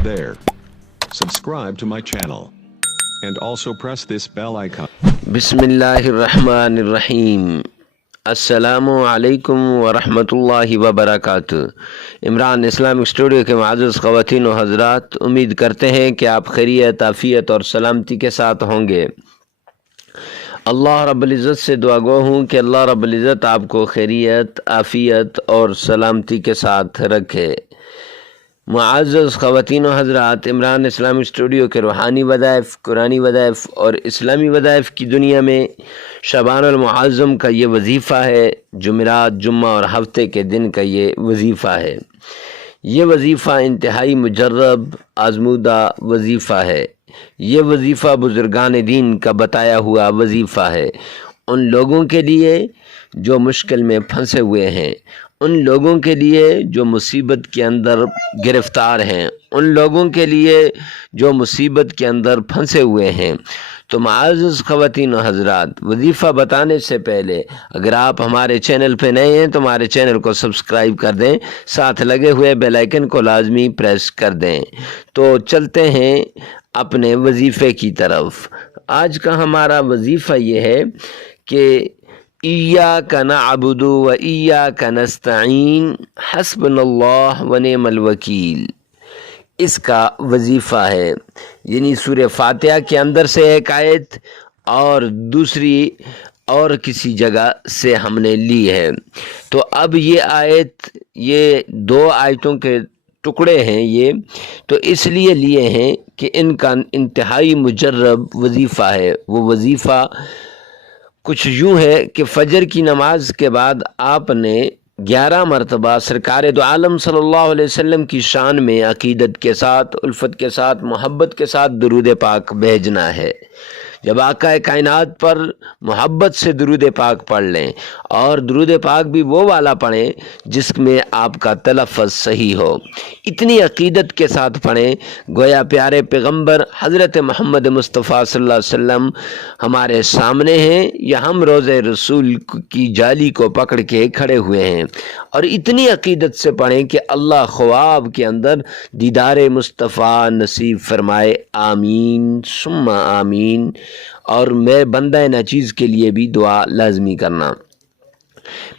Hey there. Subscribe to my channel. And also press this bell icon. बिस्मिल्लाहिर्रहमानिर्रहीम। अस्सलामु अलैकुम वरहमतुल्लाहि वबरकातुहू। इमरान इस्लामिक स्टूडियो के मुअज़्ज़ज़ ख़वातीन व हज़रात, उम्मीद करते हैं कि आप खैरियत, आफ़ियत और सलामती के साथ होंगे। अल्लाह रब्बुल इज़्ज़त से दुआ गो हूँ कि अल्लाह रब्बुल इज़्ज़त आपको खैरियत, आफ़ियत और सलामती के साथ रखे। मुअज़्ज़ज़ ख़वातीन व हज़रात, इमरान इस्लामिक स्टूडियो के रूहानी वज़ाइफ़, कुरानी वज़ाइफ़ और इस्लामी वज़ाइफ़ की दुनिया में शबानुल मुअज़्ज़म का ये वजीफ़ा है। जुमेरात, जुम्मा और हफ्ते के दिन का ये वजीफ़ा है। ये वजीफ़ा इंतहाई मुजर्रब आज़मूदा वजीफ़ा है। ये वजीफ़ा बुज़ुर्गान दीन का बताया हुआ वजीफ़ा है। उन लोगों के लिए जो मुश्किल में फंसे हुए हैं, उन लोगों के लिए जो मुसीबत के अंदर गिरफ़्तार हैं, उन लोगों के लिए जो मुसीबत के अंदर फंसे हुए हैं। तो मुअज़्ज़ज़ ख़वातीन व हज़रात, वजीफ़ा बताने से पहले अगर आप हमारे चैनल पे नए हैं तो हमारे चैनल को सब्सक्राइब कर दें, साथ लगे हुए बेल आइकन को लाजमी प्रेस कर दें। तो चलते हैं अपने वजीफ़े की तरफ। आज का हमारा वजीफ़ा ये है कि इय्याका नअबुदु व इय्याका नस्तईन हस्बुनल्लाह व निअमल वकील। इसका वजीफ़ा है, यानी सूरह फातिहा के अंदर से एक आयत और दूसरी और किसी जगह से हमने ली है। तो अब ये आयत, ये दो आयतों के टुकड़े हैं ये, तो इसलिए लिए हैं कि इनका इंतहाई मुजर्रब वजीफ़ा है। वो वजीफ़ा कुछ यूँ है कि फ़जर की नमाज के बाद आपने 11 मरतबा सरकार दो आलम सल्लल्लाहु अलैहि वसल्लम की शान में अक़ीदत के साथ, उल्फत के साथ, मोहब्बत के साथ दुरूद पाक भेजना है। जब आका कायनात पर मोहब्बत से दुरूद पाक पढ़ लें, और दुरूद पाक भी वो वाला पढ़ें जिसमें आपका तलफ़्फ़ुज़ सही हो, इतनी अक़ीदत के साथ पढ़ें गोया प्यारे पैगम्बर हज़रत मोहम्मद मुस्तफ़ा सल्लल्लाहु अलैहि वसल्लम हमारे सामने हैं या हम रोज़े रसूल की जाली को पकड़ के खड़े हुए हैं। और इतनी अक़ीदत से पढ़ें कि अल्लाह ख्वाब के अंदर दीदार मुस्तफ़ा नसीब फरमाए। आमीन सुम्मा आमीन। और मैं बंदा नाचीज़ के लिए भी दुआ लाजमी करना।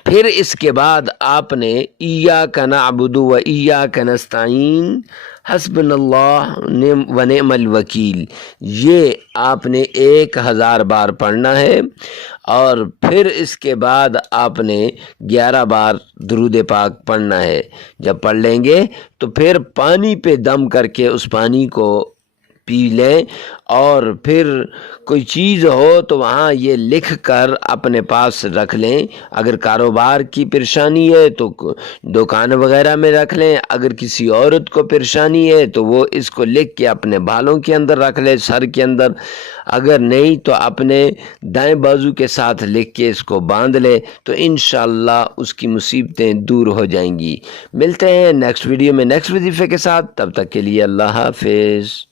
फिर इसके बाद आपने इय्याका नअबुदु व इय्याका नस्तईन हस्बुनल्लाह व निअमल वकील, ये आपने 1000 बार पढ़ना है। और फिर इसके बाद आपने 11 बार दुरूद पाक पढ़ना है। जब पढ़ लेंगे तो फिर पानी पे दम करके उस पानी को पी लें, और फिर कोई चीज़ हो तो वहाँ ये लिख कर अपने पास रख लें। अगर कारोबार की परेशानी है तो दुकान वगैरह में रख लें। अगर किसी औरत को परेशानी है तो वो इसको लिख के अपने बालों के अंदर रख ले, सर के अंदर। अगर नहीं तो अपने दाएं बाजू के साथ लिख के इसको बांध ले, तो इंशाअल्लाह उसकी मुसीबतें दूर हो जाएंगी। मिलते हैं नेक्स्ट वीडियो में नेक्स्ट वजीफ़े के साथ। तब तक के लिए अल्लाह हाफिज़।